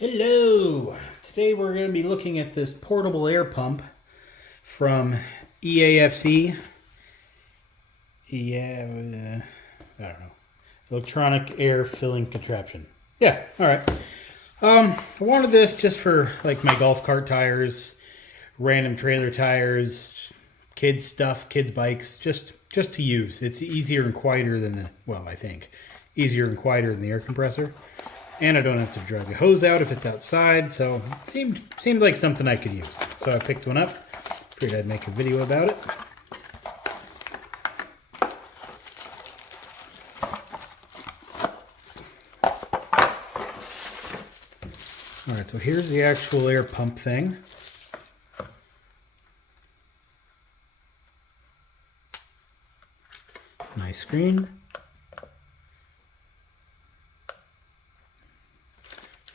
Hello! Today we're going to be looking at this portable air pump from EAFC. I don't know. Electronic Air Filling Contraption. Yeah, alright. I wanted this just for like my golf cart tires, random trailer tires, kids stuff, kids bikes, just to use. It's easier and quieter than I think, easier and quieter than the air compressor. And I don't have to drag the hose out if it's outside, so it seemed like something I could use. So I picked one up. Figured I'd make a video about it. Alright, so here's the actual air pump thing. Nice screen.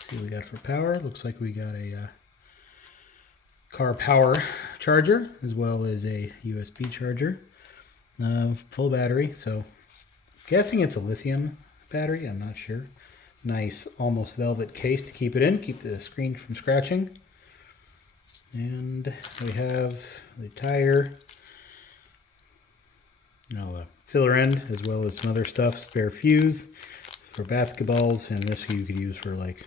See what we got for power. Looks like we got a car power charger as well as a USB charger. Full battery, so I'm guessing it's a lithium battery. I'm not sure. Nice, almost velvet case to keep it in, keep the screen from scratching. And we have the tire, the filler end, as well as some other stuff, spare fuse for basketballs, and this you could use for like,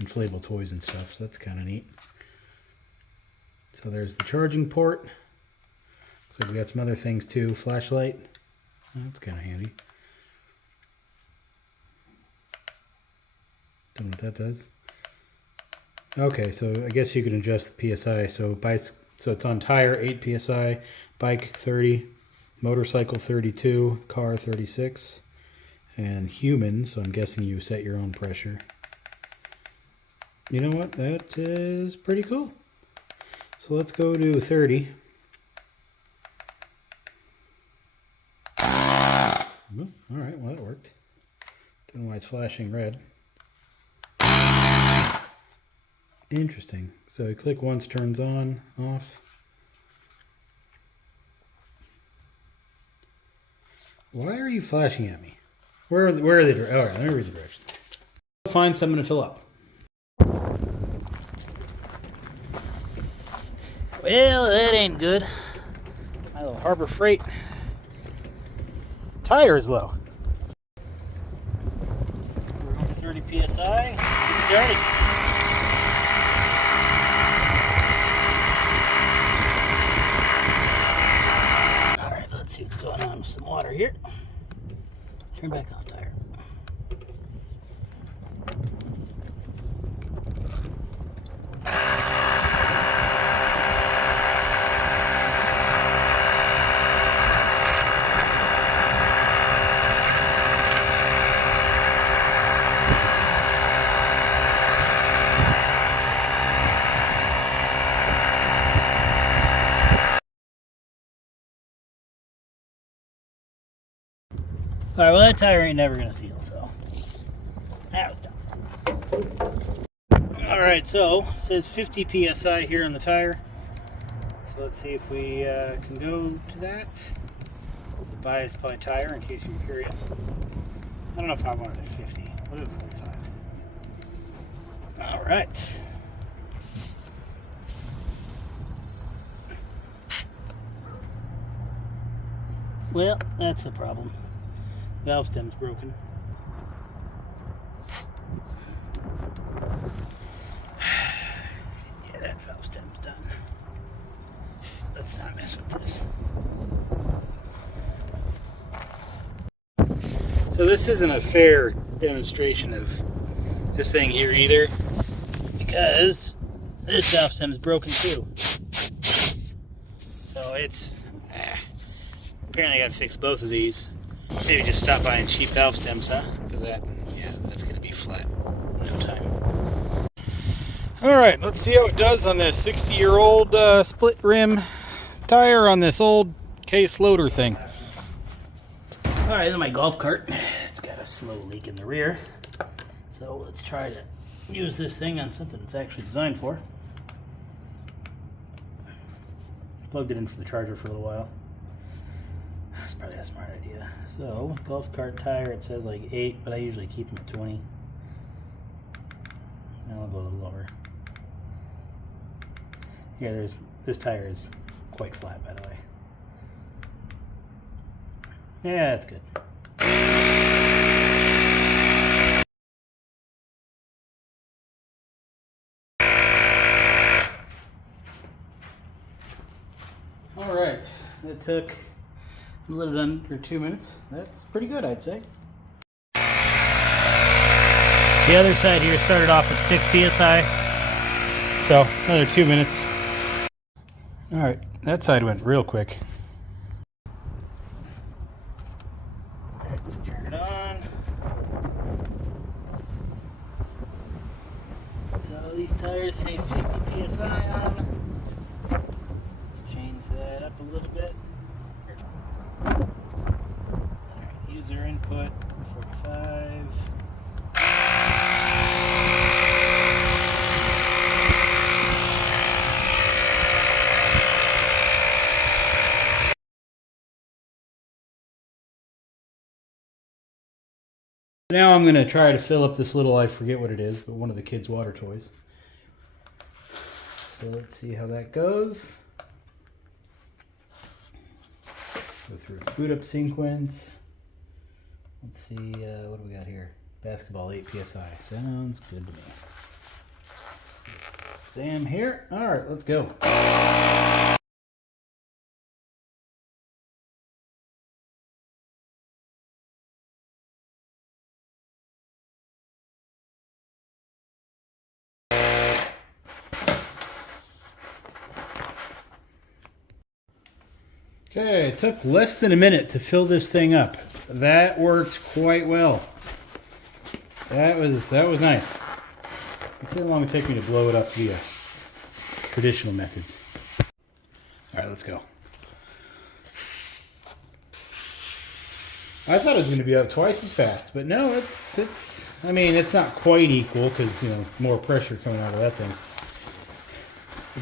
inflatable toys and stuff, so that's kind of neat. So there's the charging port. Looks like we got some other things too. Flashlight. That's kind of handy. Don't know what that does. Okay, so I guess you can adjust the PSI. So it's on tire 8 PSI, bike 30, motorcycle 32, car 36, and human, so I'm guessing you set your own pressure. You know what? That is pretty cool. So let's go to 30. All right, well that worked. Don't know why it's flashing red. Interesting. So you click once, turns on, off. Why are you flashing at me? Where are the directions? All right, let me read the directions. Find something to fill up. Well, that ain't good. My little Harbor Freight tire is low. So we're going to 30 PSI. Get started. Alright, let's see what's going on with some water here. Turn back on tire. Alright, well that tire ain't never gonna seal, so that was done. Alright, so it says 50 PSI here on the tire. So let's see if we can go to that. It's a biased by tire in case you're curious. I don't know if I wanted it at 50. We'll do it 45. Alright. Well, that's a problem. Valve stem's broken. Yeah, that valve stem's done. Let's not mess with this. So this isn't a fair demonstration of this thing here either, because this valve stem is broken too. So it's apparently I gotta fix both of these. Maybe just stop buying cheap valve stems, huh? Because that's going to be flat in no time. Alright, let's see how it does on this 60-year-old split rim tire on this old case loader thing. Alright, then my golf cart. It's got a slow leak in the rear. So let's try to use this thing on something it's actually designed for. Plugged it in for the charger for a little while. That's probably a smart idea. So, golf cart tire, it says like 8, but I usually keep them at 20. I'll go a little lower. Yeah, this tire is quite flat, by the way. Yeah, that's good. All right, that took a little under 2 minutes. That's pretty good, I'd say. The other side here started off at 6 psi, so another 2 minutes. All right, that side went real quick. Let's turn it on. So these tires say 50 psi on them. Let's change that up a little bit. All right, user input 45. Now I'm going to try to fill up this little, I forget what it is, but one of the kids' water toys. So let's see how that goes. Go through its boot up sequence. Let's see, what do we got here? Basketball 8 psi. Sounds good to me. Sam here. All right, let's go. Okay, it took less than a minute to fill this thing up. That worked quite well. That was nice. Let's see how long it takes me to blow it up via traditional methods. All right, let's go. I thought it was going to be up twice as fast, but no, I mean, it's not quite equal because, you know, more pressure coming out of that thing.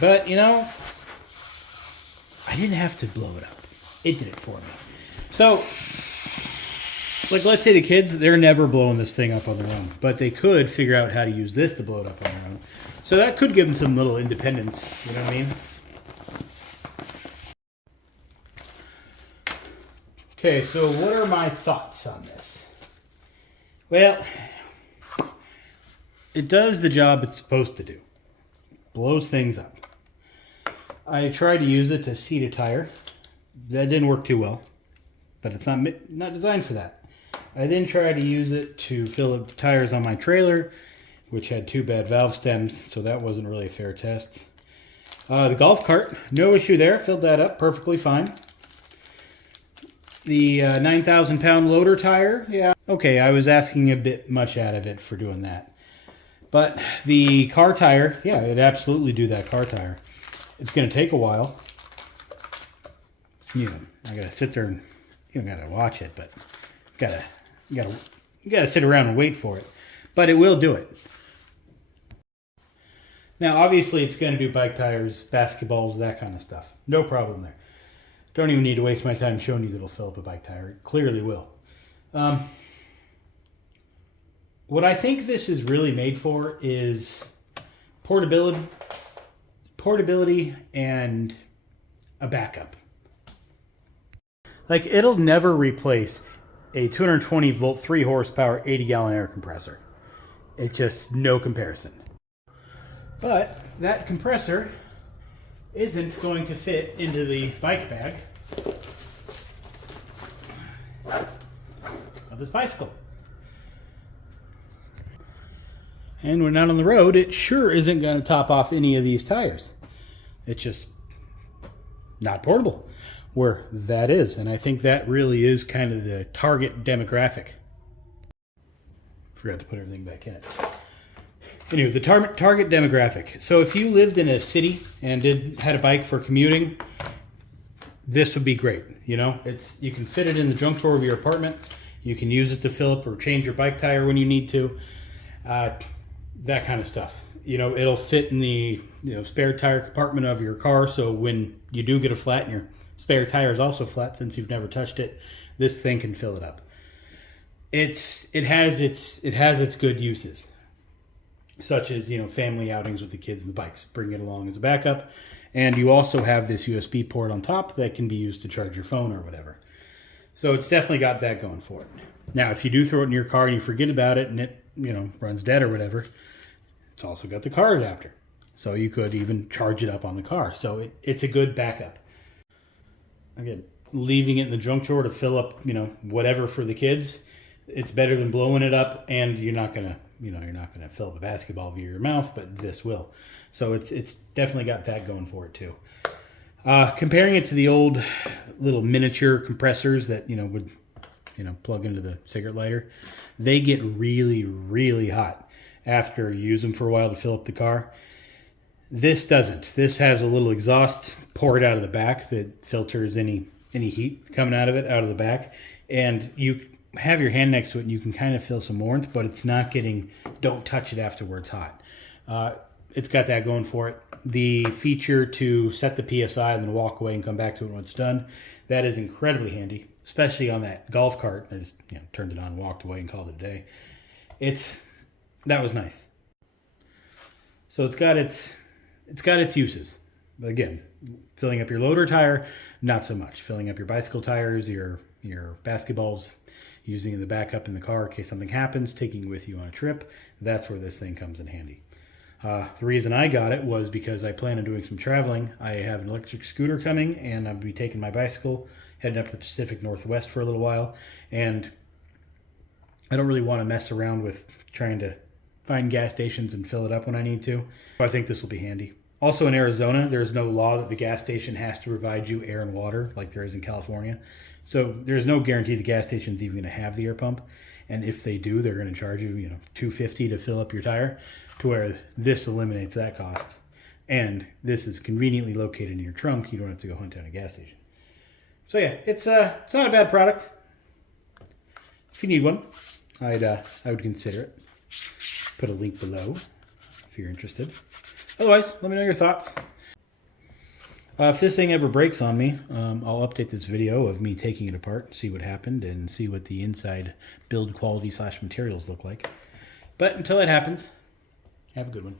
But, you know, I didn't have to blow it up. It did it for me. So, like, let's say the kids, they're never blowing this thing up on their own, but they could figure out how to use this to blow it up on their own. So that could give them some little independence, you know what I mean? Okay, so what are my thoughts on this? Well, it does the job it's supposed to do. Blows things up. I tried to use it to seat a tire. That didn't work too well, but it's not designed for that. I then tried to use it to fill up the tires on my trailer, which had 2 bad valve stems, so that wasn't really a fair test. The golf cart, no issue there. Filled that up perfectly fine. The 9,000 pound loader tire, yeah, okay, I was asking a bit much out of it for doing that. But the car tire, yeah, it'd absolutely do that car tire. It's going to take a while. You know, I got to sit there and, you don't got to watch it, but you got to sit around and wait for it. But it will do it. Now, obviously, it's going to do bike tires, basketballs, that kind of stuff. No problem there. Don't even need to waste my time showing you that it'll fill up a bike tire. It clearly will. What I think this is really made for is portability and a backup. Like, it'll never replace a 220 volt, 3 horsepower, 80 gallon air compressor. It's just no comparison. But that compressor isn't going to fit into the bike bag of this bicycle. And when out on the road, it sure isn't going to top off any of these tires. It's just not portable. Where that is, and I think that really is kind of the target demographic. Forgot to put everything back in it. Anyway, the target demographic. So if you lived in a city and had a bike for commuting, this would be great. You know, you can fit it in the junk drawer of your apartment. You can use it to fill up or change your bike tire when you need to. That kind of stuff. You know, it'll fit in the spare tire compartment of your car. So when you do get a flat and your spare tire is also flat, since you've never touched it, this thing can fill it up. It has its good uses. such as, you know, family outings with the kids and the bikes. Bring it along as a backup. And you also have this USB port on top that can be used to charge your phone or whatever. So it's definitely got that going for it. Now, if you do throw it in your car and you forget about it and it, you know, runs dead or whatever, it's also got the car adapter. So you could even charge it up on the car. So it's a good backup. Again, leaving it in the junk drawer to fill up, you know, whatever for the kids, it's better than blowing it up, and you're not gonna fill up a basketball via your mouth, but this will. So it's definitely got that going for it too. Comparing it to the old little miniature compressors that, you know, would, you know, plug into the cigarette lighter, they get really, really hot after you use them for a while to fill up the car. This doesn't. This has a little exhaust port out of the back that filters any heat coming out of the back, and you have your hand next to it and you can kind of feel some warmth, but it's not getting, don't touch it afterwards hot. It's got that going for it. The feature to set the PSI and then walk away and come back to it when it's done, that is incredibly handy, especially on that golf cart. I just, you know, turned it on, walked away, and called it a day. That was nice. So it's got its uses. But again, filling up your loader tire, not so much. Filling up your bicycle tires, your basketballs, using the backup in the car in case something happens, taking it with you on a trip, that's where this thing comes in handy. The reason I got it was because I plan on doing some traveling. I have an electric scooter coming, and I'll be taking my bicycle, heading up to the Pacific Northwest for a little while, and I don't really want to mess around with trying to find gas stations and fill it up when I need to. I think this will be handy. Also in Arizona, there's no law that the gas station has to provide you air and water like there is in California. So there's no guarantee the gas station's even going to have the air pump. And if they do, they're going to charge you, you know, $2.50 to fill up your tire, to where this eliminates that cost. And this is conveniently located in your trunk. You don't have to go hunt down a gas station. So yeah, it's not a bad product. If you need one, I would consider it. Put a link below if you're interested. Otherwise, let me know your thoughts. If this thing ever breaks on me, I'll update this video of me taking it apart, see what happened, and see what the inside build quality / materials look like. But until that happens, have a good one.